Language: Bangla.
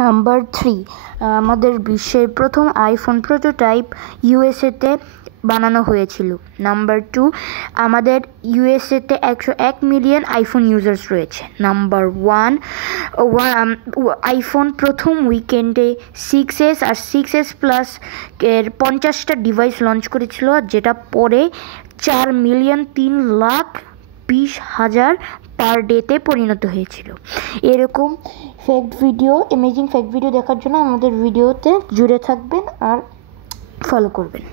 নাম্বার 3, আমাদের বিশ্বের প্রথম আইফোন প্রোটোটাইপ ইউএসএতে বানানো হয়েছিল। নাম্বার 2, আমাদের ইউএসএতে 101 মিলিয়ন আইফোন ইউজার্স রয়েছে। নাম্বার 1, আইফোন প্রথম উইকেন্ডে 6s আর 6s প্লাস এর 50টা ডিভাইস লঞ্চ করেছিল, যেটা পরে 4,03,20,000 পার ডেতে পরিণত হয়েছিল। এরকম অ্যামেজিং ফ্যাক্ট ভিডিও দেখার জন্য আমাদের ভিডিওতে জুড়ে থাকবেন আর ফলো করবেন।